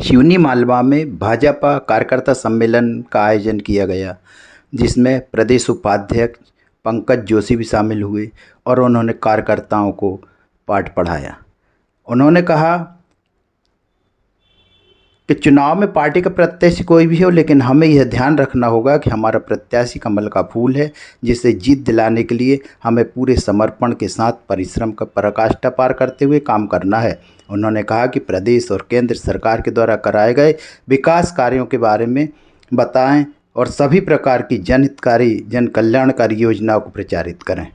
सिवनी मालवा में भाजपा कार्यकर्ता सम्मेलन का आयोजन किया गया, जिसमें प्रदेश उपाध्यक्ष पंकज जोशी भी शामिल हुए और उन्होंने कार्यकर्ताओं को पाठ पढ़ाया। उन्होंने कहा कि चुनाव में पार्टी का प्रत्याशी कोई भी हो, लेकिन हमें यह ध्यान रखना होगा कि हमारा प्रत्याशी कमल का फूल है, जिसे जीत दिलाने के लिए हमें पूरे समर्पण के साथ परिश्रम का पराकाष्ठा पार करते हुए काम करना है। उन्होंने कहा कि प्रदेश और केंद्र सरकार के द्वारा कराए गए विकास कार्यों के बारे में बताएं और सभी प्रकार की जनहितकारी जन कल्याणकारी योजनाओं को प्रचारित करें।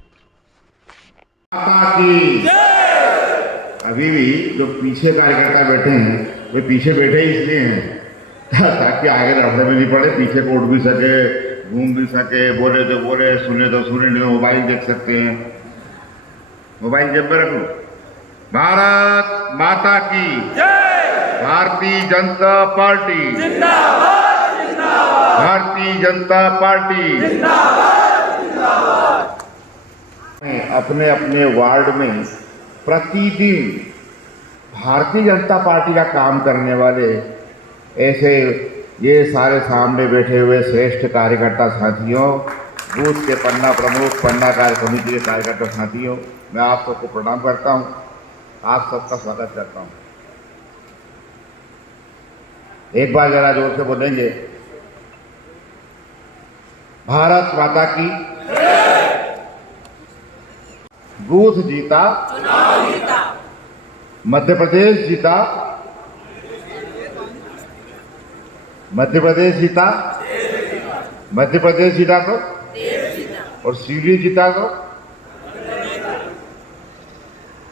अभी भी जो पीछे कार्यकर्ता बैठे हैं वे पीछे बैठे ही इसलिए हैं ताकि आगे लड़ने में नहीं पड़े, पीछे को उठ भी सके, घूम भी सके, बोले तो बोले, सुने तो सुने, नहीं मोबाइल देख सकते हैं। मोबाइल जेब में रख लो। भारत माता की जय। भारतीय जनता पार्टी जिंदाबाद, जिंदाबाद। भारतीय जनता पार्टी जिंदाबाद, जिंदाबाद। अपने अपने वार्ड में प्रतिदिन भारतीय जनता पार्टी का काम करने वाले ऐसे ये सारे सामने बैठे हुए श्रेष्ठ कार्यकर्ता साथियों, बूथ के पन्ना प्रमुख, पन्ना कार्य समिति के कार्यकर्ता साथियों, मैं आप सबको प्रणाम करता हूं, आप सबका स्वागत करता हूं। एक बार जरा जोर से बोलेंगे, भारत माता की बूथ जीता, चुनाव जीता, मध्य प्रदेश जीता, मध्य प्रदेश जीता, मध्य प्रदेश जीता तो और सिवनी जीता तो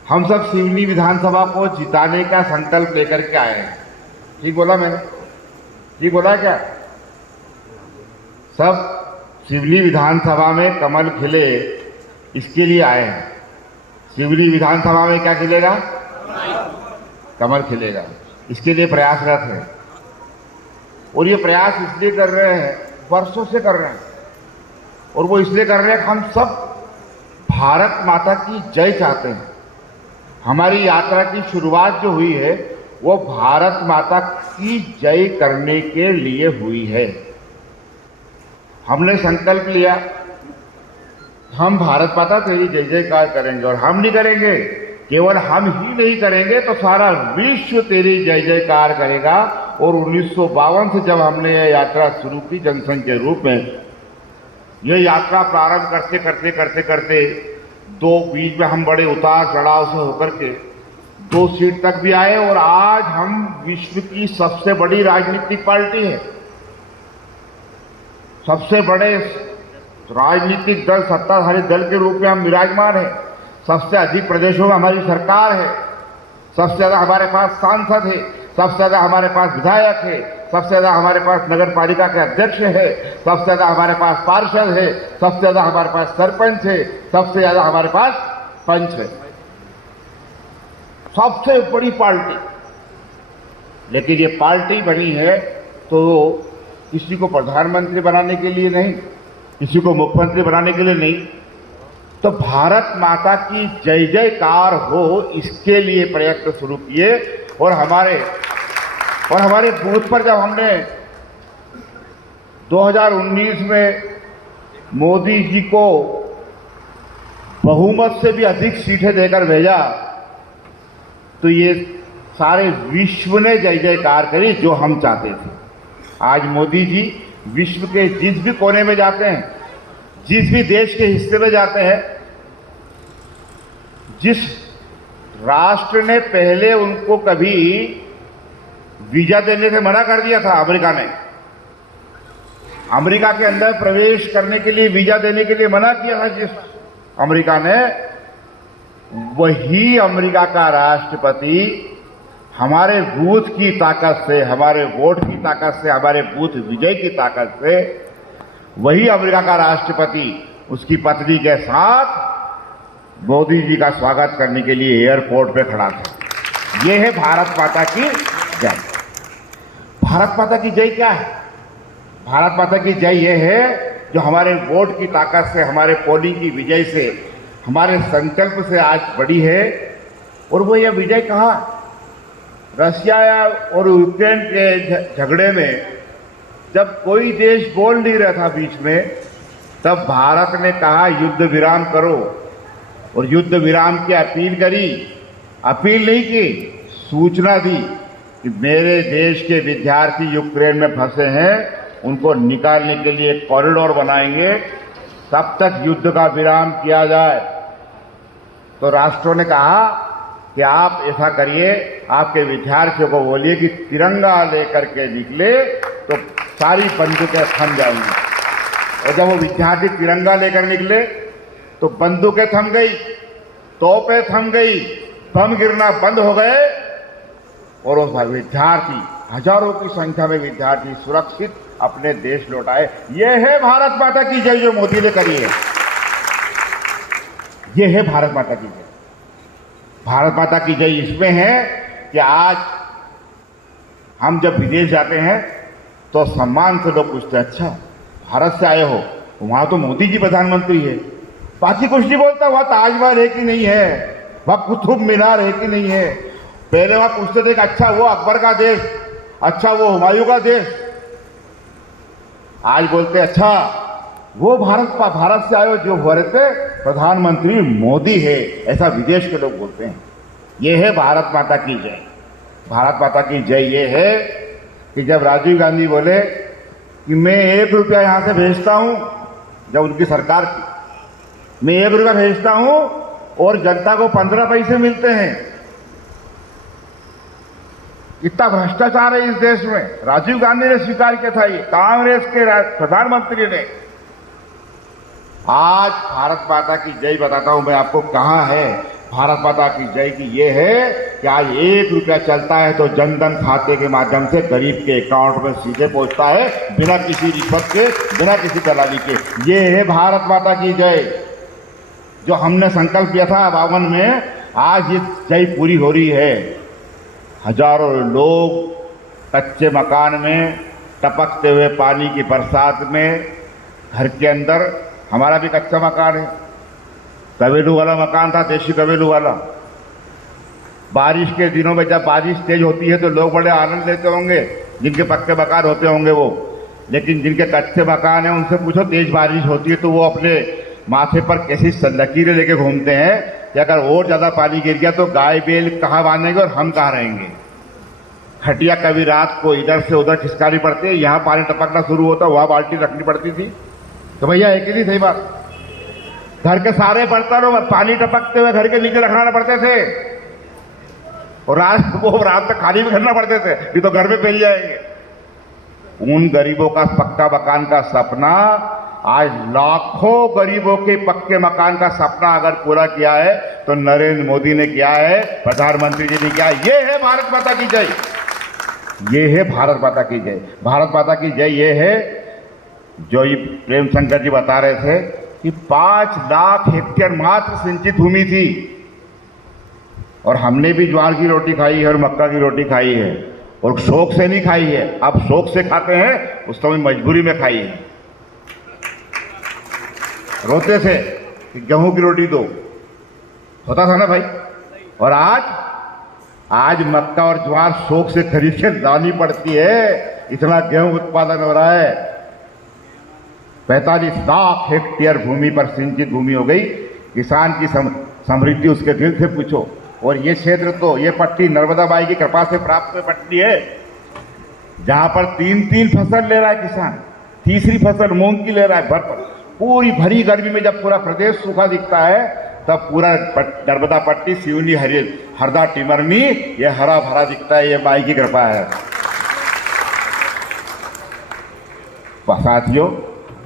हम सब सिवनी विधानसभा को जिताने का संकल्प लेकर के आए हैं। ठीक बोला मैंने? ठीक बोला क्या? सब सिवनी विधानसभा में कमल खिले इसके लिए आए हैं। सिवनी विधानसभा में क्या खिलेगा? कमल खिलेगा। इसके लिए प्रयासरत है और ये प्रयास इसलिए कर रहे हैं, वर्षों से कर रहे हैं, और वो इसलिए कर रहे हैं कि हम सब भारत माता की जय चाहते हैं। हमारी यात्रा की शुरुआत जो हुई है वो भारत माता की जय करने के लिए हुई है। हमने संकल्प लिया हम भारत माता तेरी जय जयकार करेंगे, और हम नहीं करेंगे, केवल हम ही नहीं करेंगे तो सारा विश्व तेरी जय जयकार करेगा। और 1952 से जब हमने यह यात्रा शुरू की जनसंघ के रूप में, यह यात्रा प्रारंभ करते करते करते करते दो बीच में हम बड़े उतार चढ़ाव से होकर के 2 सीट तक भी आए, और आज हम विश्व की सबसे बड़ी राजनीतिक पार्टी है, सबसे बड़े राजनीतिक दल, सत्ताधारी दल के रूप में हम विराजमान हैं। सबसे अधिक प्रदेशों में हमारी सरकार है, सबसे ज्यादा हमारे पास सांसद है, सबसे ज्यादा हमारे पास विधायक है, सबसे ज्यादा हमारे पास नगर पालिका के अध्यक्ष है, सबसे ज्यादा हमारे पास पार्षद है, सबसे ज्यादा हमारे पास सरपंच है, सबसे ज्यादा हमारे पास पंच है। सबसे बड़ी पार्टी। लेकिन ये पार्टी बनी है तो किसी को प्रधानमंत्री बनाने के लिए नहीं, किसी को मुख्यमंत्री बनाने के लिए नहीं, तो भारत माता की जय जयकार हो इसके लिए प्रयत्न शुरू किए। और हमारे बूथ पर जब हमने 2019 में मोदी जी को बहुमत से भी अधिक सीटें देकर भेजा, तो ये सारे विश्व ने जय जयकार करी जो हम चाहते थे। आज मोदी जी विश्व के जिस भी कोने में जाते हैं, जिस भी देश के हिस्से में जाते हैं, जिस राष्ट्र ने पहले उनको कभी वीजा देने से मना कर दिया था, अमेरिका ने, अमेरिका के अंदर प्रवेश करने के लिए वीजा देने के लिए मना किया था जिस अमेरिका ने, वही अमेरिका का राष्ट्रपति हमारे बूथ की ताकत से, हमारे वोट की ताकत से, हमारे बूथ विजय की ताकत से, वही अमेरिका का राष्ट्रपति उसकी पत्नी के साथ मोदी जी का स्वागत करने के लिए एयरपोर्ट पे खड़ा था। ये है भारत माता की जय। भारत माता की जय क्या है? भारत माता की जय ये है जो हमारे वोट की ताकत से, हमारे पोलिंग की विजय से, हमारे संकल्प से आज बड़ी है। और वो यह विजय कहाँ? रशिया और यूक्रेन के झगड़े में जब कोई देश बोल नहीं रहा था बीच में, तब भारत ने कहा युद्ध विराम करो, और युद्ध विराम की अपील करी। अपील नहीं की, सूचना दी कि मेरे देश के विद्यार्थी यूक्रेन में फंसे हैं, उनको निकालने के लिए एक कॉरिडोर बनाएंगे, तब तक युद्ध का विराम किया जाए। तो राष्ट्रों ने कहा कि आप ऐसा करिए, आपके विद्यार्थियों को बोलिए कि तिरंगा लेकर के निकले तो सारी बंदूकें थम जाएंगी। और जब वो विद्यार्थी तिरंगा लेकर निकले तो बंदूकें थम गई, तोपें थम गई, बम गिरना बंद हो गए, और वो विद्यार्थी, हजारों की संख्या में विद्यार्थी सुरक्षित अपने देश लौट आए। ये है भारत माता की जय जो मोदी ने करी है। ये है भारत माता की जय। भारत माता की जय इसमें है कि आज हम जब विदेश जाते हैं तो सम्मान से लोग पूछते हैं, अच्छा भारत से आए हो, वहां तो मोदी जी प्रधानमंत्री है, बाकी कुछ नहीं बोलता, वहां ताजमहल है कि नहीं है, वहां कुतुब मीनार है कि नहीं है। पहले वहां पूछते थे कि अच्छा वो अकबर का देश, अच्छा वो हुमायूं का देश। आज बोलते अच्छा वो भारत से आए हो जो भारत प्रधानमंत्री मोदी है, ऐसा विदेश के लोग बोलते हैं। ये है भारत माता की जय। भारत माता की जय ये है कि जब राजीव गांधी बोले कि मैं 1 रुपया यहां से भेजता हूं, जब उनकी सरकार थी, मैं 1 रुपया भेजता हूं और जनता को 15 पैसे मिलते हैं। इतना भ्रष्टाचार है इस देश में। राजीव गांधी ने स्वीकार किया था, ये कांग्रेस के प्रधानमंत्री ने। आज भारत माता की जय बताता हूं मैं आपको कहां है भारत माता की जय की। ये है कि आज 1 रुपया चलता है तो जनधन खाते के माध्यम से गरीब के अकाउंट में सीधे पहुंचता है, बिना किसी रिश्वत के, बिना किसी दलाली के। ये है भारत माता की जय जो हमने संकल्प किया था 52 में। आज ये जय पूरी हो रही है। हजारों लोग कच्चे मकान में टपकते हुए पानी की बरसात में, घर के अंदर, हमारा भी कच्चा मकान है, कवेलू वाला मकान था, देशी कवेलू वाला। बारिश के दिनों में जब बारिश तेज होती है तो लोग बड़े आनंद लेते होंगे, जिनके पक्के मकान होते होंगे वो। लेकिन जिनके कच्चे मकान हैं उनसे पूछो, तेज बारिश होती है तो वो अपने माथे पर कैसी लकीरें लेके घूमते हैं कि अगर और ज्यादा पानी गिर गया तो गाय बैल कहाँ बांधेंगे और हम कहाँ रहेंगे। खटिया कभी रात को इधर से उधर खिसकानी पड़ती है, यहाँ पानी टपकना शुरू होता, वहां बाल्टी रखनी पड़ती थी। तो भैया एक ही नहीं सही बात, घर के सारे बर्तनों में पानी टपकते हुए घर के नीचे रखना पड़ते थे, और रात तक खाली भी करना पड़ते थे, नहीं तो घर में फैल जाएंगे। उन गरीबों का पक्का मकान का सपना आज लाखों गरीबों के पक्के मकान का सपना अगर पूरा किया है तो नरेंद्र मोदी ने किया है, प्रधानमंत्री जी ने किया है। ये है भारत माता की जय। ये है भारत माता की जय। भारत माता की जय ये है जो ये प्रेम शंकर जी बता रहे थे कि 5 लाख हेक्टेयर मात्र सिंचित भूमि थी, और हमने भी ज्वार की रोटी खाई है और मक्का की रोटी खाई है, और शौक से नहीं खाई है। अब शौक से खाते हैं, उस समय मजबूरी में खाई है। रोते थे कि गेहूं की रोटी दो, होता था ना भाई। और आज मक्का और ज्वार शौक से खरीद के लानी पड़ती है, इतना गेहूं उत्पादन हो रहा है। 45 लाख हेक्टेयर भूमि पर सिंचित भूमि हो गई। किसान की समृद्धि उसके दिल से पूछो। और ये क्षेत्र तो, ये पट्टी नर्मदा बाई की कृपा से प्राप्त पट्टी है, जहां पर 3-3 फसल ले रहा है किसान, तीसरी फसल मूंग की ले रहा है। पूरी भरी गर्मी में जब पूरा प्रदेश सूखा दिखता है, तब पूरा नर्मदा पट्टी, सिवनी, हरदा, टिमरनी, ये हरा भरा दिखता है। ये बाई की कृपा है। साथियों,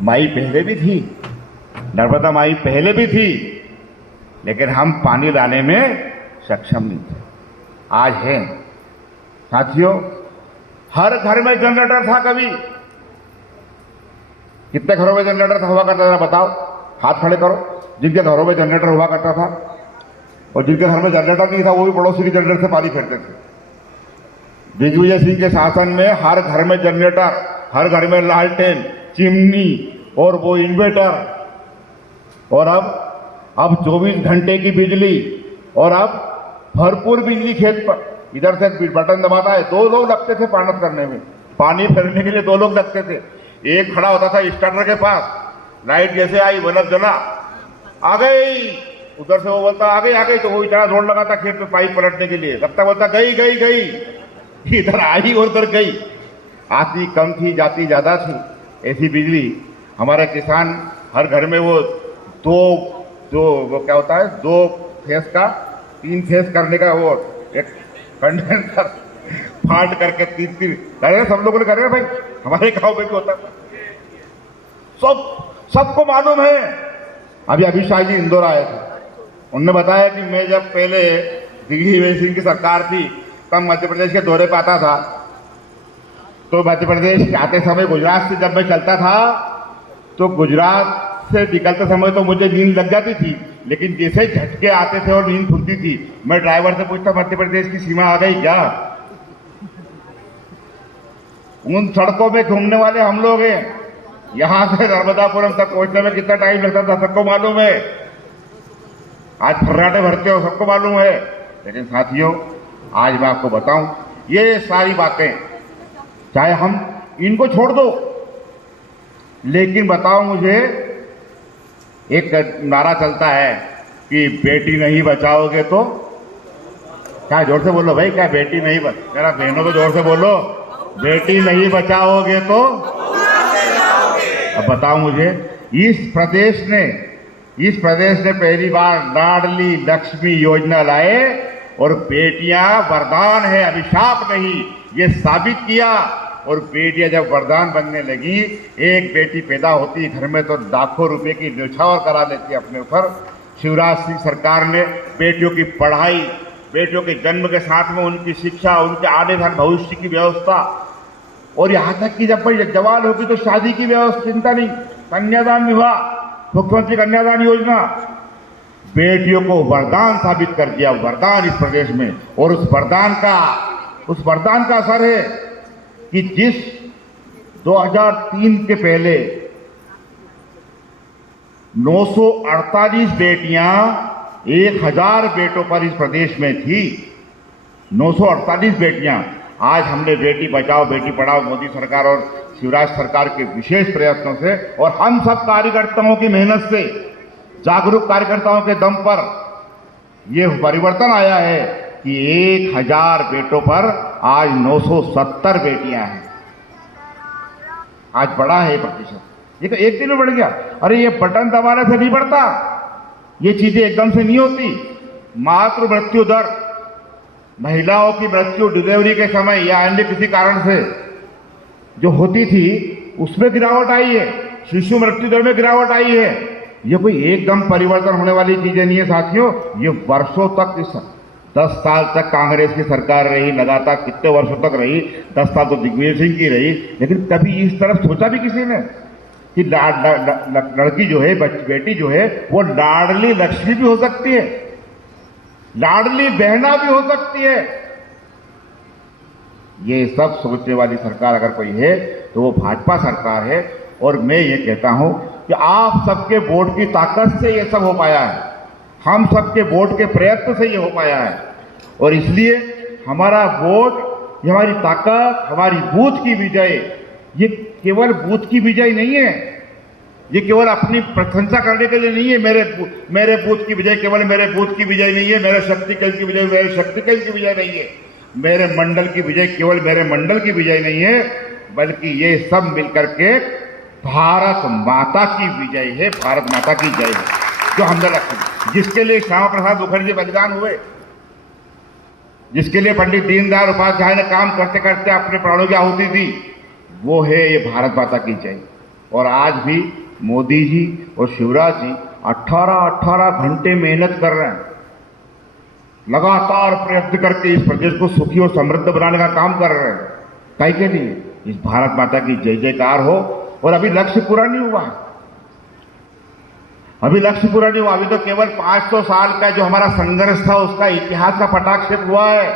माई पहले भी थी, नर्मदा माई पहले भी थी, लेकिन हम पानी लाने में सक्षम नहीं थे। आज है साथियों, हर घर में जनरेटर था। कभी कितने घरों में जनरेटर हुआ करता था बताओ, हाथ खड़े करो जिनके घरों में जनरेटर हुआ करता था। और जिनके घर में जनरेटर नहीं था वो भी पड़ोसी के जनरेटर से पानी फेरते थे। दिग्विजय सिंह के शासन में हर घर में जनरेटर, हर घर में लालटेन, चिमनी और वो इन्वर्टर, और अब 24 घंटे की बिजली, और अब भरपूर बिजली खेत पर। इधर से बटन दबाता है, 2 लोग लगते थे पानत करने में, पानी फेरने के लिए 2 लोग लगते थे। एक खड़ा होता था स्टार्टर के पास, लाइट जैसे आई बल्ब जला, आ गई, उधर से वो बोलता आ गई, तो वो इतना जोर लगाता खेत में पाइप पलटने के लिए, तब तक बोलता गई गई गई, इधर आई और उधर गई। आती कम थी, जाती ज्यादा थी, ऐसी बिजली। हमारे किसान हर घर में वो वो क्या होता है, 2 फेस का 3 फेस करने का वो एक कंडेंसर फाट करके 3 करे, सब लोगों ने करे भाई, हमारे गांव में भी होता था, सबको मालूम है। अभी अमित शाह जी इंदौर आए थे, उन्होंने बताया कि मैं जब पहले दिग्विजय सिंह की सरकार थी तब मध्य प्रदेश के दौरे पे आता था, तो मध्य प्रदेश आते समय गुजरात से जब मैं चलता था तो गुजरात से निकलते समय तो मुझे नींद लग जाती थी, लेकिन जैसे झटके आते थे और नींद खुलती थी, मैं ड्राइवर से पूछता मध्य प्रदेश की सीमा आ गई क्या? उन सड़कों में घूमने वाले हम लोग हैं, यहां से नर्मदापुरम तक पहुंचने में कितना टाइम लगता था सबको मालूम है। आज फर्राटे भरते हो सबको मालूम है। लेकिन साथियों, आज मैं आपको बताऊं, ये सारी बातें चाहे हम इनको छोड़ दो, लेकिन बताओ मुझे, एक नारा चलता है कि बेटी नहीं बचाओगे तो, क्या जोर से बोलो भाई, क्या बेटी नहीं मेरा बहनों तो जोर से बोलो, बेटी नहीं बचाओगे तो अब बताओ मुझे, इस प्रदेश ने पहली बार लाडली लक्ष्मी योजना लाए और बेटियां वरदान है, अभिशाप नहीं, ये साबित किया। और बेटियां जब वरदान बनने लगी, एक बेटी पैदा होती घर में तो लाखों रुपए की न्यौछावर करा लेती अपने ऊपर। शिवराज सिंह सरकार ने बेटियों की पढ़ाई, बेटियों के जन्म के साथ में उनकी शिक्षा, उनके आने वाले भविष्य की व्यवस्था, और यहाँ तक कि जब जवान होगी तो शादी की व्यवस्था, चिंता नहीं, कन्यादान विवाह, मुख्यमंत्री कन्यादान योजना, बेटियों को वरदान साबित कर दिया, वरदान इस प्रदेश में। और उस वरदान का असर है कि जिस 2003 के पहले 948 बेटियां 1000 बेटों पर इस प्रदेश में थी, 948 बेटियां। आज हमने बेटी बचाओ बेटी पढ़ाओ मोदी सरकार और शिवराज सरकार के विशेष प्रयत्नों से और हम सब कार्यकर्ताओं की मेहनत से, जागरूक कार्यकर्ताओं के दम पर यह परिवर्तन आया है कि 1000 बेटों पर आज 970 बेटियां हैं। आज बढ़ा है प्रतिशत, ये तो एक दिन में बढ़ गया। अरे ये बटन दबाने से नहीं बढ़ता, ये चीजें एकदम से नहीं होती। मातृ मृत्यु दर, महिलाओं की मृत्यु डिलीवरी के समय या अन्य किसी कारण से जो होती थी उसमें गिरावट आई है, शिशु मृत्यु दर में गिरावट आई है। ये कोई एकदम परिवर्तन होने वाली चीजें नहीं है साथियों, ये वर्षों तक, इस 10 साल तक कांग्रेस की सरकार रही, लगातार कितने वर्षों तक रही, 10 साल तो दिग्विजय सिंह की रही, लेकिन कभी इस तरफ सोचा भी किसी ने कि लड़की जो है, बेटी जो है, वो लाडली लक्ष्मी भी हो सकती है, लाडली बहना भी हो सकती है। ये सब सोचने वाली सरकार अगर कोई है तो वो भाजपा सरकार है। और मैं ये कहता हूं कि आप सबके वोट की ताकत से ये सब हो पाया है, हम सबके वोट के प्रयत्न से ये हो पाया है। और इसलिए हमारा वोट, ये हमारी ताकत, हमारी बूथ की विजय, ये केवल बूथ की विजय नहीं है, ये केवल अपनी प्रशंसा करने के लिए नहीं है। मेरे बूथ की विजय केवल मेरे बूथ की विजय नहीं है, मेरे शक्ति केंद्र की विजय मेरे शक्ति केंद्र की विजय नहीं है, मेरे मंडल की विजय केवल मेरे मंडल की विजय नहीं है, बल्कि ये सब मिलकर के भारत माता की विजय है, भारत माता की जय है, जो हमने रखी, जिसके लिए श्यामा प्रसाद मुखर्जी बलिदान हुए, जिसके लिए पंडित दीनदयाल उपाध्याय ने काम करते करते अपने प्राणों की आहुति दी, वो है ये भारत माता की जय। और आज भी मोदी जी और शिवराज जी 18 घंटे मेहनत कर रहे हैं, लगातार प्रयत्न करके इस प्रदेश को सुखी और समृद्ध बनाने का काम कर रहे हैं। कई के लिए इस भारत माता की जय जयकार हो। और अभी लक्ष्य पूरा नहीं हुआ, अभी लक्ष्य पूरा नहीं हुआ, अभी तो केवल 500 साल का जो हमारा संघर्ष था उसका इतिहास का पटाक्षेप हुआ है।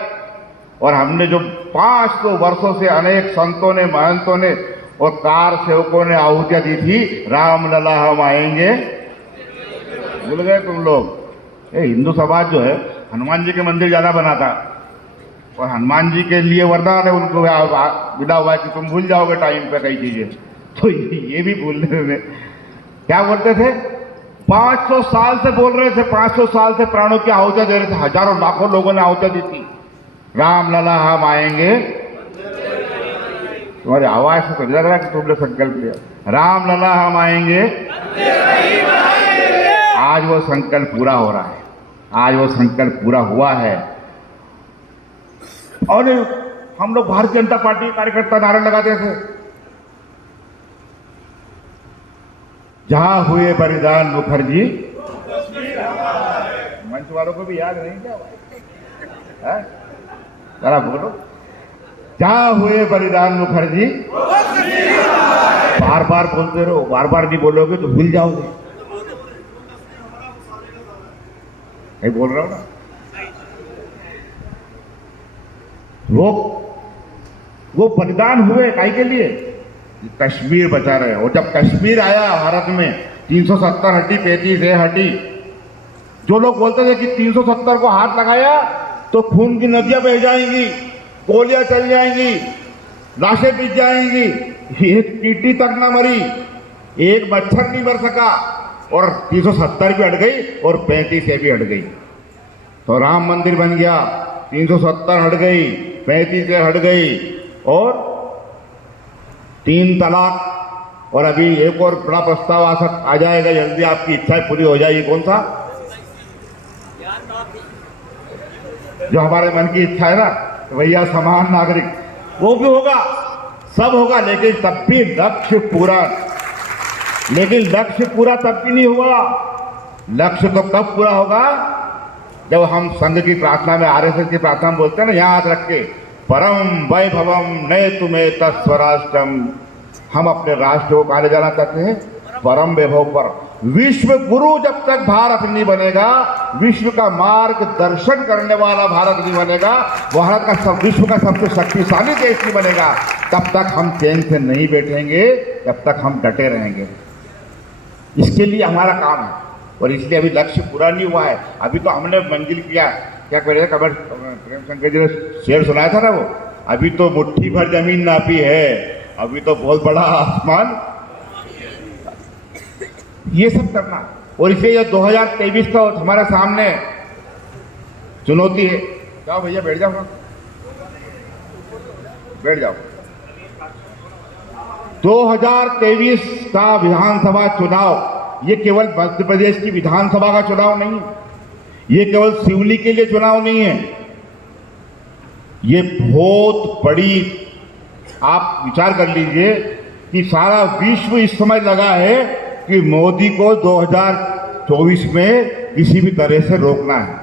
और हमने जो 500 वर्षों से अनेक संतों ने, महंतों ने और कार सेवकों ने आहुतियां दी थी, राम लला हम आएंगे, भूल गए तुम लोग। हिंदू समाज जो है हनुमान जी के मंदिर ज्यादा बनाता, और हनुमान जी के लिए वरदान है, उनको मिला हुआ है कि तुम भूल जाओगे टाइम पे कई चीजें। तो ये भी भूलने में क्या बोलते थे, 500 साल से बोल रहे थे, 500 साल से प्राणों की आहुतियां दे रहे थे, हजारों लाखों लोगों ने आहुतियां दी थी, राम लला हम आएंगे। तुम्हारी आवाज से तो लग रहा है कि तुमने संकल्प लिया, राम लला हम आएंगे। आज वो संकल्प पूरा हो रहा है, आज वो संकल्प पूरा हुआ है। और हम लोग भारतीय जनता पार्टी के कार्यकर्ता नारे लगाते थे, जहां हुए बलिदान मुखर्जी, मंच वालों को भी याद नहीं क्या, जरा बोलो, जहां हुए बलिदान मुखर्जी। बार बार बोलते रहो, बार बार नहीं बोलोगे तो भूल जाओगे। नहीं बोल रहा हूं ना, वो बलिदान हुए काहे के लिए, कश्मीर बचा रहे। और जब कश्मीर आया भारत में 370 हटी, 35 हटी। जो लोग बोलते थे कि 370 को हाथ लगाया तो खून की नदियां बह जाएंगी, गोलियां चल जाएंगी, लाशें बिछ जाएंगी, एक चींटी तक न मरी, एक मच्छर नहीं मर सका, और 370 भी हट गई और 35 भी हट गई। तो राम मंदिर बन गया, 370 हट गई, 35 हट गई, और 3 तलाक। और अभी एक और बड़ा प्रस्ताव आ जाएगा जल्दी, आपकी इच्छा पूरी हो जाएगी। कौन सा, जो हमारे मन की इच्छा है ना, भैया समान नागरिक, वो भी होगा, सब होगा, लेकिन तब भी लक्ष्य पूरा, लेकिन लक्ष्य पूरा तब भी नहीं हुआ। लक्ष्य तो कब पूरा होगा, जब हम संघ की प्रार्थना में, आरएसएस की प्रार्थना में बोलते हैं ना, यहां हाथ रख के, परम वैभवम नए तुम्हें तत्स्वराष्ट्रम। हम अपने राष्ट्र को कहा ले जाना चाहते हैं, परम वैभव पर। विश्व गुरु जब तक भारत नहीं बनेगा, विश्व का मार्गदर्शन करने वाला भारत नहीं बनेगा, भारत का विश्व का सबसे शक्तिशाली देश नहीं बनेगा, तब तक हम चैन से नहीं बैठेंगे, तब तक हम डटे रहेंगे। इसके लिए हमारा काम है, और इसलिए अभी लक्ष्य पूरा नहीं हुआ है। अभी तो हमने मंजिल किया, क्या कह रहे थे, कमर प्रेम शंकर जी ने शेर सुनाया था ना, वो अभी तो मुट्ठी भर जमीन नापी है, अभी तो बहुत बड़ा आसमान। ये सब करना, और इसलिए ये 2023 का हमारे सामने चुनौती है। जाओ भैया बैठ जाओ, बैठ जाओ। 2023 का विधानसभा चुनाव ये केवल मध्य प्रदेश की विधानसभा का चुनाव नहीं है, ये केवल सिवनी के लिए चुनाव नहीं है, ये बहुत बड़ी, आप विचार कर लीजिए कि सारा विश्व इस समय लगा है कि मोदी को 2024 में किसी भी तरह से रोकना है।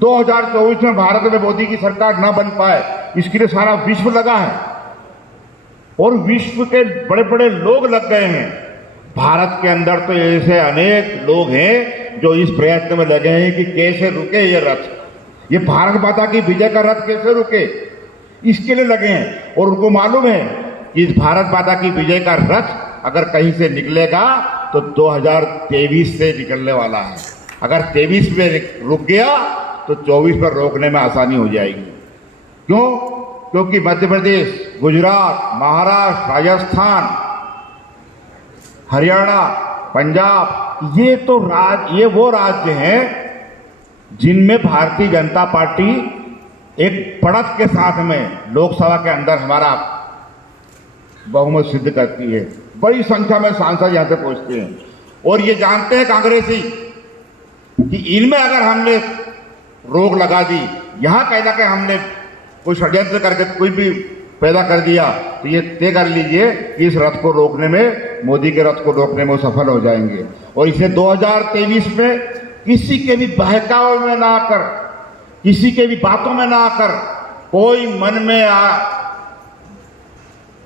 2024 में भारत में मोदी की सरकार न बन पाए, इसके लिए सारा विश्व लगा है, और विश्व के बड़े बड़े लोग लग गए हैं। भारत के अंदर तो ऐसे अनेक लोग हैं जो इस प्रयत्न में लगे हैं कि कैसे रुके ये रथ, ये भारत माता की विजय का रथ कैसे रुके, इसके लिए लगे हैं। और उनको मालूम है कि इस भारत माता की विजय का रथ अगर कहीं से निकलेगा तो 2023 से निकलने वाला है। अगर 23 में रुक गया तो 24 पर रोकने में आसानी हो जाएगी। क्यों? क्योंकि मध्य प्रदेश, गुजरात, महाराष्ट्र, राजस्थान, हरियाणा, पंजाब, ये वो राज्य हैं जिनमें भारतीय जनता पार्टी एक बढ़त के साथ में लोकसभा के अंदर हमारा बहुमत सिद्ध करती है। बड़ी संख्या में सांसद यहां से पहुंचते हैं, और ये जानते हैं कांग्रेसी कि इनमें अगर हमने रोक लगा दी, यहां कहना कि हमने कोई षड्यंत्र करके कोई भी पैदा कर दिया, तो ये तय कर लीजिए कि इस रथ को रोकने में, मोदी के रथ को रोकने में सफल हो जाएंगे। और इसे 2023 में किसी के भी बहकावे में ना आकर, किसी के भी बातों में ना आकर, कोई मन में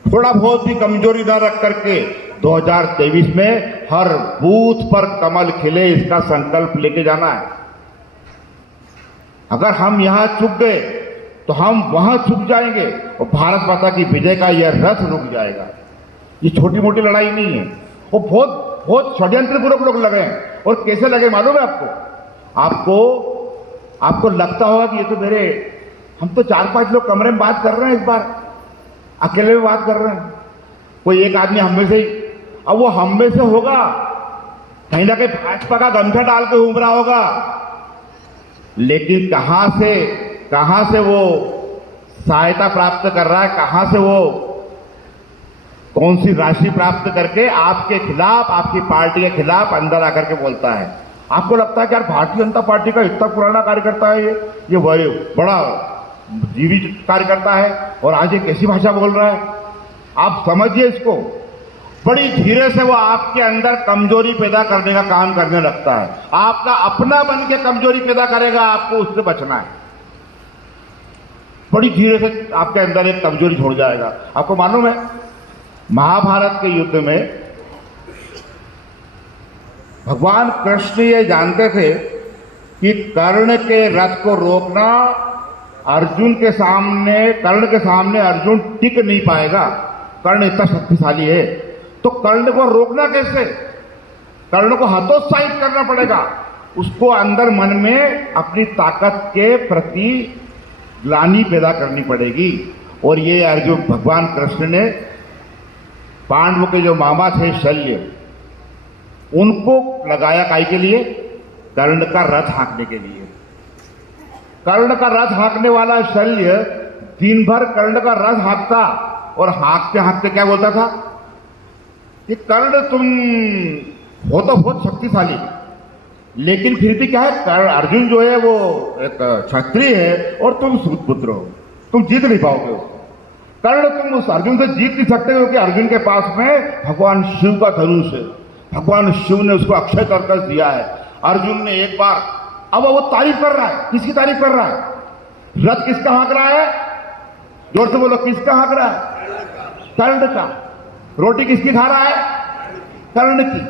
थोड़ा बहुत भी कमजोरी ना रख करके 2023 में हर बूथ पर कमल खिले, इसका संकल्प लेके जाना है। अगर हम यहां चुक गए तो हम वहां चुक जाएंगे, और भारत माता की विजय का यह रथ रुक जाएगा। ये छोटी मोटी लड़ाई नहीं है, वो बहुत बहुत षड्यंत्रपूर्वक लोग लगे हैं। और कैसे लगे मालूम है आपको? आपको लगता होगा कि ये तो मेरे हम तो 4-5 लोग कमरे में बात कर रहे हैं, इस बार अकेले में बात कर रहे हैं। कोई एक आदमी हम में से ही, अब वो हम में से होगा, कहीं ना कहीं भाजपा का गमछा डाल के घूम रहा होगा, लेकिन कहां से वो सहायता प्राप्त कर रहा है, कहां से वो कौन सी राशि प्राप्त करके आपके खिलाफ, आपकी पार्टी के खिलाफ अंदर आकर के बोलता है। आपको लगता है कि यार भारतीय जनता पार्टी का इतना पुराना कार्यकर्ता है, ये बड़ा जीवित कार्यकर्ता है और आज ये कैसी भाषा बोल रहा है। आप समझिए इसको, बड़ी धीरे से वो आपके अंदर कमजोरी पैदा करने का काम करने लगता है। आपका अपना बन के कमजोरी पैदा करेगा, आपको उससे बचना है। बड़ी धीरे से आपके अंदर एक कमजोरी छोड़ जाएगा। आपको मालूम है महाभारत के युद्ध में भगवान कृष्ण ये जानते थे कि कर्ण के रथ को रोकना, कर्ण के सामने अर्जुन टिक नहीं पाएगा। कर्ण इतना शक्तिशाली है, तो कर्ण को रोकना कैसे? कर्ण को हतोत्साहित करना पड़ेगा, उसको अंदर मन में अपनी ताकत के प्रति ग्लानि पैदा करनी पड़ेगी। और ये अर्जुन भगवान कृष्ण ने पांडवों के जो मामा थे शल्य, उनको लगाया काई के लिए? कर्ण का रथ हाँकने के लिए। कर्ण का रथ हाँकने वाला शल्य दिन भर कर्ण का रथ हाँकता और हाँकते हाँकते क्या बोलता था कि कर्ण तुम हो तो बहुत शक्तिशाली, लेकिन फिर भी क्या है, अर्जुन जो है वो एक क्षत्रिय है और तुम सूतपुत्र हो, तुम जीत नहीं पाओगे उसको। कर्ण तुम उस अर्जुन से जीत नहीं सकते क्योंकि अर्जुन के पास में भगवान शिव का धनुष है, भगवान शिव ने उसको अक्षय कर्कश दिया है। अर्जुन ने एक बार, अब वो तारीफ कर रहा है, किसकी तारीफ कर रहा है? रथ किसका हाँक रहा है? जोर से बोलो, किसका हाँक रहा है? कर्ण का। रोटी किसकी खा रहा है? कर्ण की।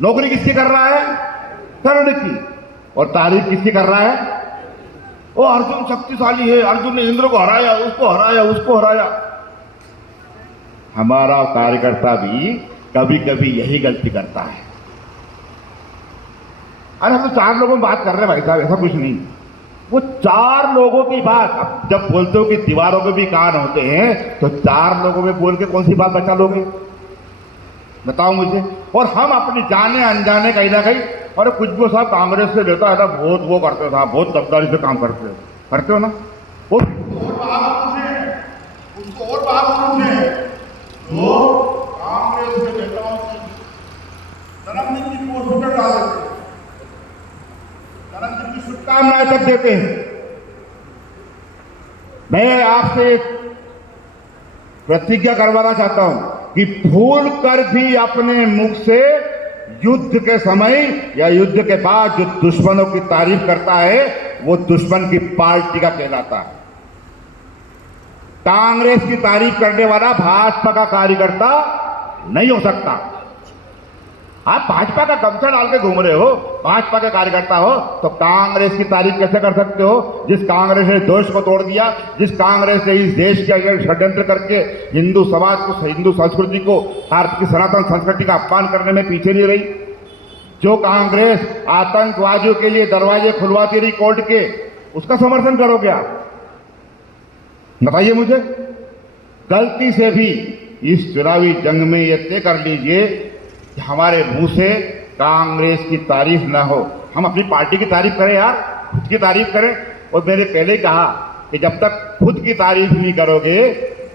नौकरी किसकी कर रहा है? कर्ण की। और तारीफ किसकी कर रहा है? वो अर्जुन शक्तिशाली है, अर्जुन ने इंद्र को हराया, उसको हराया। हमारा कार्यकर्ता भी कभी कभी यही गलती करता है। अरे हम तो 4 लोगों में बात कर रहे हैं भाई साहब, ऐसा कुछ नहीं। वो 4 लोगों की बात, अब जब बोलते हो कि दीवारों के भी कान होते हैं, तो 4 लोगों में बोल के कौन सी बात बचा लोगे? बताओ मुझे। और हम अपनी जाने अनजाने कहीं ना कहीं, अरे कुछ भी साहब कांग्रेस से लेता है ना, बहुत वो करते हो साहब, बहुत गद्दारी से काम करते हो ना। उसको और बहादुर है जो कांग्रेस के नेताओं की जन्मदिन की पोस्ट पर डाल देते हैं, जन्मदिन की शुभकामनाएं तक देते हैं। मैं आपसे प्रतिज्ञा करवाना चाहता हूं कि भूल कर भी अपने मुख से युद्ध के समय या युद्ध के बाद जो दुश्मनों की तारीफ करता है, वो दुश्मन की पार्टी का कहलाता है। कांग्रेस की तारीफ करने वाला भाजपा का कार्यकर्ता नहीं हो सकता। आप भाजपा का गमछा डाल के घूम रहे हो, भाजपा के कार्यकर्ता हो, तो कांग्रेस की तारीफ कैसे कर सकते हो? जिस कांग्रेस ने देश को तोड़ दिया, जिस कांग्रेस ने इस देश के अगर षड्यंत्र करके हिंदू समाज को, हिंदू संस्कृति को, भारत की सनातन संस्कृति का अपमान करने में पीछे नहीं रही, जो कांग्रेस आतंकवादियों के लिए दरवाजे खुलवाती रही कोर्ट के, उसका समर्थन करोगे आप? बताइए मुझे। गलती से भी इस चुनावी जंग में ये तय कर लीजिए कि हमारे मुंह से कांग्रेस की तारीफ ना हो। हम अपनी पार्टी की तारीफ करें यार, खुद की तारीफ करें। और मैंने पहले कहा कि जब तक खुद की तारीफ नहीं करोगे,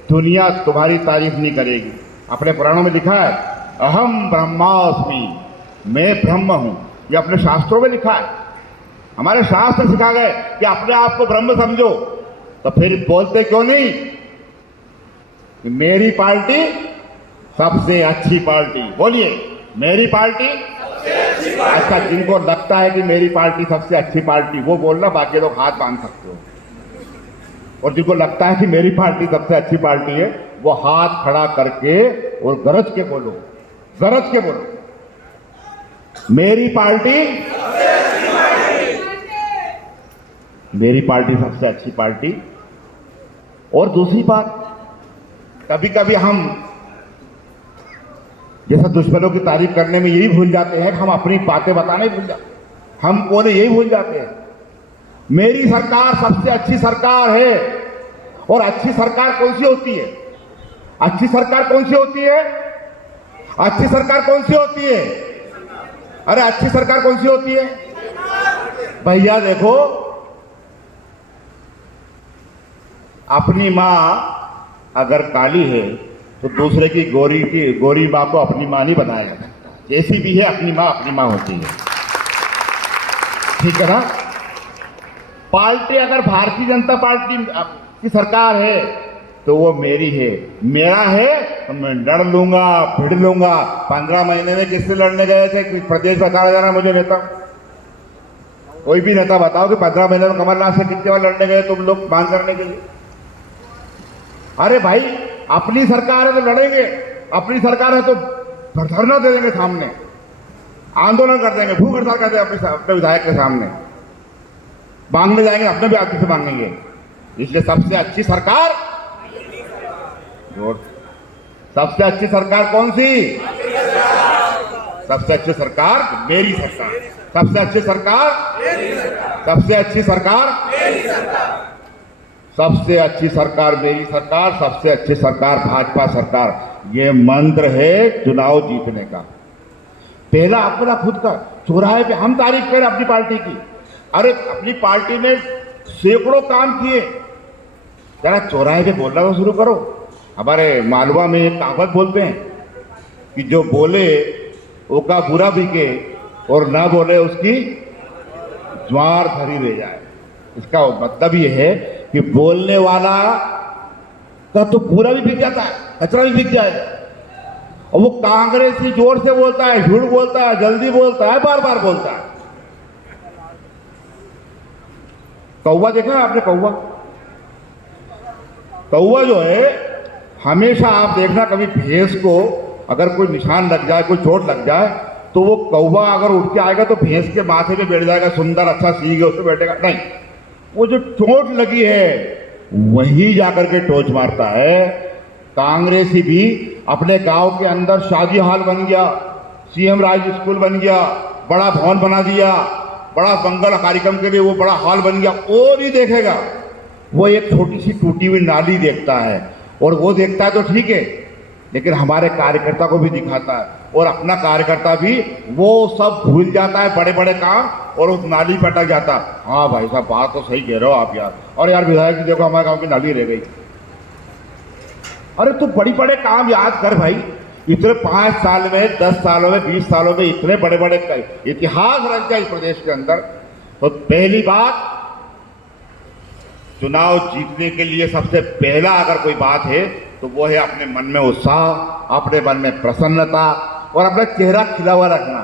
दुनिया तुम्हारी तारीफ नहीं करेगी। अपने पुराणों में लिखा है, अहम ब्रह्मास्मि, मैं ब्रह्म हूं। ये अपने शास्त्रों में लिखा है। हमारे शास्त्र सिखा गए कि अपने आप को ब्रह्म समझो, तो फिर बोलते क्यों नहीं कि मेरी पार्टी सबसे अच्छी पार्टी? बोलिए, मेरी पार्टी सबसे अच्छी पार्टी। अच्छा, जिनको लगता है कि मेरी पार्टी सबसे अच्छी पार्टी, वो बोलना, बाकी लोग हाथ बांध सकते हो। और जिनको लगता है कि मेरी पार्टी सबसे अच्छी पार्टी है, वो हाथ खड़ा करके और गरज के बोलो, गरज के बोलो, मेरी पार्टी सबसे अच्छी पार्टी, मेरी पार्टी सबसे अच्छी पार्टी। और दूसरी बात, कभी कभी हम जैसा दुश्मनों की तारीफ करने में यही भूल जाते हैं कि हम अपनी बातें बताने भूल जाते हैं। हम कौन है यही भूल जाते हैं। मेरी सरकार सबसे अच्छी सरकार है। और अच्छी सरकार कौन सी होती है? अच्छी सरकार कौन सी होती है? अच्छी सरकार कौन सी होती है? अरे अच्छी सरकार कौन सी होती है भैया? देखो, अपनी मां अगर काली है तो दूसरे की गोरी मां को अपनी मां नहीं बनाया जाता। जैसी भी है अपनी मां होती है, ठीक है ना? पार्टी अगर भारतीय जनता पार्टी की सरकार है तो वो मेरी है, मेरा है तो मैं लड़ लूंगा, भिड़ लूंगा। 15 महीने में किससे लड़ने गए थे? प्रदेश बता जाना मुझे नेता, कोई भी नेता बताओ कि 15 महीने में कमलनाथ से कितने बार लड़ने गए तुम लोग मांग करने के लिए? अरे भाई, अपनी सरकार है तो लड़ेंगे, अपनी सरकार है तो धरना दे देंगे, सामने आंदोलन कर देंगे, भूख हड़ताल कर देंगे अपने विधायक के सामने, मांगने जाएंगे, अपने भी आदमी से मांगेंगे। इसलिए सबसे अच्छी सरकार, सबसे अच्छी सरकार कौन सी? सबसे अच्छी सरकार मेरी सरकार। सबसे अच्छी सरकार, सबसे अच्छी सरकार, सबसे अच्छी सरकार मेरी सरकार, सबसे अच्छी सरकार भाजपा सरकार। ये मंत्र है चुनाव जीतने का। पहला अपना खुद का चौराहे पे हम तारीफ करें अपनी पार्टी की। अरे अपनी पार्टी में सैकड़ों काम किए, जरा चौराहे पे बोलना तो शुरू करो। हमारे मालवा में एक कहावत बोलते हैं कि जो बोले वो का बुरा बिके और ना बोले उसकी ज्वार भरी ले जाए। इसका मतलब ये है कि बोलने वाला का तो पूरा भी बिक जाता है, कचरा भी बिक जाएगा। और वो कांग्रेसी जोर से बोलता है, झूठ बोलता है, जल्दी बोलता है, बार बार बोलता है। कौवा देखा आपने? कौवा जो है, हमेशा आप देखना, कभी भैंस को अगर कोई निशान लग जाए, कोई चोट लग जाए, तो वो कौवा अगर उठ के आएगा तो भैंस के माथे पे बैठ जाएगा, सुंदर अच्छा सीग है उस पर बैठेगा। नहीं, वो जो चोट लगी है वही जाकर के टोच मारता है। कांग्रेसी भी अपने गांव के अंदर शादी हॉल बन गया, सीएम राज स्कूल बन गया, बड़ा भवन बना दिया, बड़ा मंगल कार्यक्रम के लिए वो बड़ा हॉल बन गया, वो नहीं देखेगा। वो एक छोटी सी टूटी हुई नाली देखता है, और वो देखता है तो ठीक है, लेकिन हमारे कार्यकर्ता को भी दिखाता है, और अपना कार्यकर्ता भी वो सब भूल जाता है, बड़े बड़े काम, और उस नाली पर अटक जाता। हाँ भाई साहब, बात तो सही कह रहे हो आप यार। और यार विधायक जी देखो, हमारे गांव की नाली रह गई। अरे तू बड़ी बड़े काम याद कर भाई। इतने 5 साल में, 10 सालों में, 20 सालों में इतने बड़े बड़े इतिहास रच गया इस प्रदेश के अंदर। तो पहली बात, चुनाव जीतने के लिए सबसे पहला अगर कोई बात है तो वो है अपने मन में उत्साह, अपने मन में प्रसन्नता, और अपना चेहरा खिला हुआ रखना।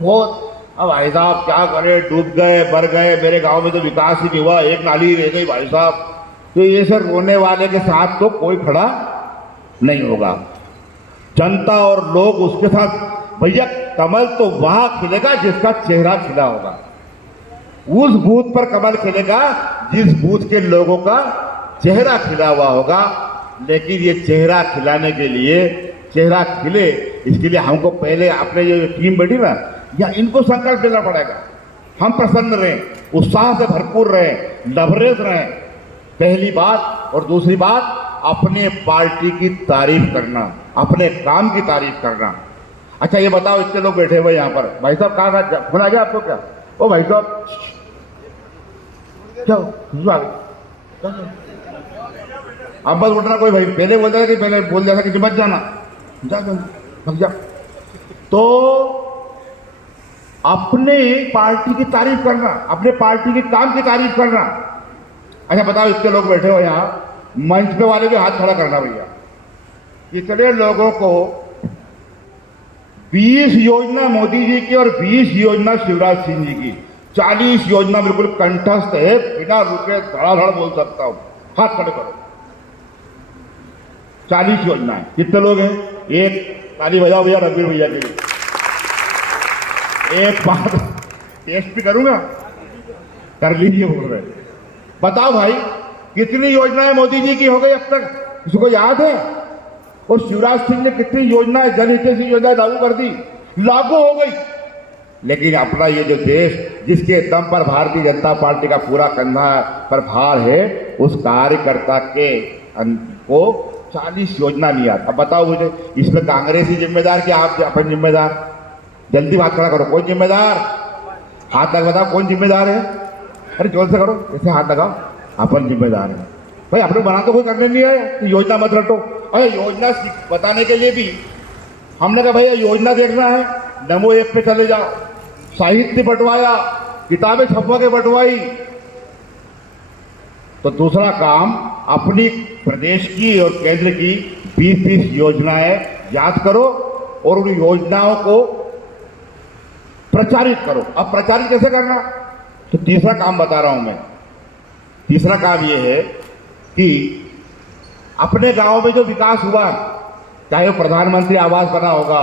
बहुत अब भाई साहब क्या करे, डूब गए, मर गए, मेरे गांव में तो विकास ही नहीं हुआ, एक नाली रह गई भाई साहब, तो ये सब रोने वाले के साथ तो कोई खड़ा नहीं होगा। जनता और लोग उसके साथ। भैया, कमल तो वहां खिलेगा जिसका चेहरा खिला होगा। उस बूथ पर कमल खिलेगा जिस बूथ के लोगों का चेहरा खिला हुआ होगा। लेकिन ये चेहरा खिलाने के लिए, चेहरा खिले इसके लिए हमको पहले अपने ये टीम बैठी ना, या इनको संकल्प लेना पड़ेगा। हम प्रसन्न रहें, उत्साह से भरपूर रहें, लबरेज रहें, पहली बात। और दूसरी बात, अपने पार्टी की तारीफ करना, अपने काम की तारीफ करना। अच्छा ये बताओ, इतने लोग बैठे हुए यहाँ पर, भाई साहब कहाँ फोन आ गया आपको क्या? ओ भाई साहब, क्या अब बस उठना, कोई भाई पहले बोल जाएगा कि पहले बोल जाएगा कि मत जाना, जा। तो अपने पार्टी की तारीफ करना, अपने पार्टी के काम की तारीफ करना। अच्छा बताओ, इतने लोग बैठे हो यहाँ, मंच पे वाले भी हाथ खड़ा करना भैया। इतने लोगों को 20 योजना मोदी जी की और 20 योजना शिवराज सिंह जी की, 40 योजना बिल्कुल कंठस्थ है, बिना रुके धड़ाधड़ बोल सकता हूं, हाथ खड़े करो। 40 योजनाएं। कितने लोग हैं? एक ताली बजाओ भैया रणवीर भैया के लिए। एक बात टेस्ट भी करूंगा, कर लीजिए बोल रहे। बताओ भाई, कितनी योजनाएं मोदी जी की हो गई अब तक, किसी को याद है? और शिवराज सिंह ने कितनी योजनाएं, जनहितैषी योजनाएं लागू कर दी, लागू हो गई। लेकिन अपना ये जो देश जिसके दम पर भारतीय जनता पार्टी का पूरा कंधा पर भार है, उस कार्यकर्ता के को 40 योजना लिया। अब बताओ मुझे, इसमें कांग्रेसी जिम्मेदार कि आप अपन जिम्मेदार? जल्दी बात खड़ा करो, कौन जिम्मेदार? हाथ लगा बताओ कौन जिम्मेदार है? अरे जोर से करो, ऐसे हाथ लगाओ, अपन जिम्मेदार है भाई। अपने बना तो कोई करने नहीं है तो योजना मत रटो। अरे योजना बताने के लिए भी हमने कहा भैया योजना देखना है, नमो ऐप पे चले जाओ, साहित्य बंटवाया, किताबें छपवा के बंटवाई। तो दूसरा काम, अपनी प्रदेश की और केंद्र की 20-30 योजनाएं याद करो और उन योजनाओं को प्रचारित करो। अब प्रचारित कैसे करना, तो तीसरा काम बता रहा हूं मैं। तीसरा काम यह है कि अपने गांव में जो विकास हुआ, चाहे वो प्रधानमंत्री आवास बना होगा,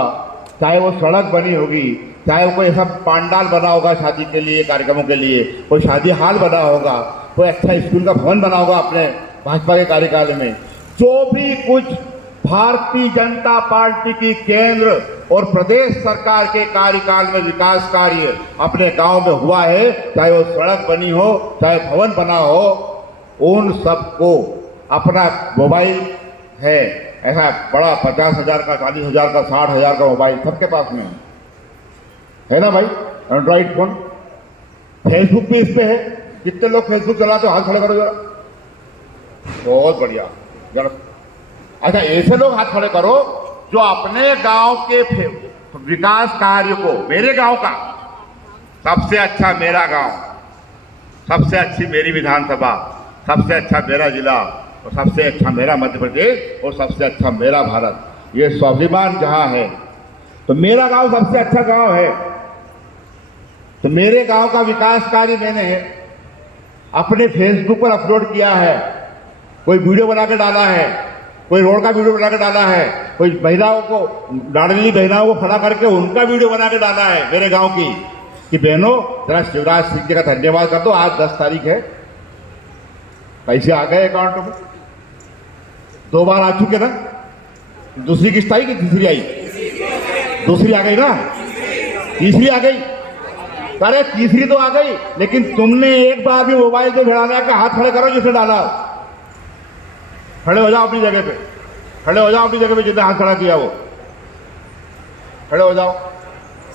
चाहे वो सड़क बनी होगी, चाहे वो कोई ऐसा पांडाल बना होगा शादी के लिए, कार्यक्रमों के लिए, कोई शादी हाल बना होगा, कोई अच्छा स्कूल का भवन बना होगा अपने भाजपा के कार्यकाल में, जो भी कुछ भारतीय जनता पार्टी की केंद्र और प्रदेश सरकार के कार्यकाल में विकास कार्य अपने गांव में हुआ है, चाहे वो सड़क बनी हो, चाहे भवन बना हो, उन सबको अपना मोबाइल है, ऐसा बड़ा 50,000 का, 40,000 का, 60,000 का मोबाइल सबके पास में है ना भाई, एंड्रॉइड फोन। फेसबुक भी इस पे है। कितने लोग फेसबुक चलाते हो, हाथ खड़े करो जरा। बहुत बढ़िया जरा। अच्छा, ऐसे लोग हाथ खड़े करो जो अपने गांव के विकास कार्य को, मेरे गांव का सबसे अच्छा मेरा गांव, सबसे अच्छी मेरी विधानसभा, सबसे अच्छा मेरा जिला, और सबसे अच्छा मेरा मध्य प्रदेश, और सबसे अच्छा मेरा भारत, ये स्वाभिमान जहां है, तो मेरा गांव सबसे अच्छा गांव है। तो मेरे गांव का विकास कार्य मैंने अपने फेसबुक पर अपलोड किया है। कोई वीडियो बना के डाला है, कोई रोड का वीडियो बना के डाला है, कोई महिलाओं को, लाडली बहनाओं को खड़ा करके उनका वीडियो बना के डाला है मेरे गांव की, कि बहनों जरा शिवराज सिंह जी का धन्यवाद कर दो, आज 10 तारीख है, पैसे आ गए अकाउंट में। 2 बार आ चुके ना। दूसरी किस्त आई कि तीसरी आई? दूसरी आ गई ना, तीसरी आ गई। अरे तीसरी तो आ गई, लेकिन तुमने एक बार भी मोबाइल पे भिड़ाने का हाथ खड़े करो जिसने डाला। खड़े हो जाओ अपनी जगह पे, खड़े हो जाओ अपनी जगह पे, जिसने हाथ खड़ा किया वो खड़े हो जाओ।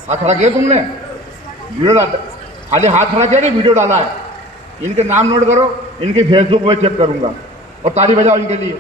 हाथ खड़ा किया तुमने, वीडियो डाल, खाली हाथ खड़ा किया कि वीडियो डाला है? इनके नाम नोट करो, इनकी फेसबुक में चेक करूंगा, और ताली बजाओ इनके लिए।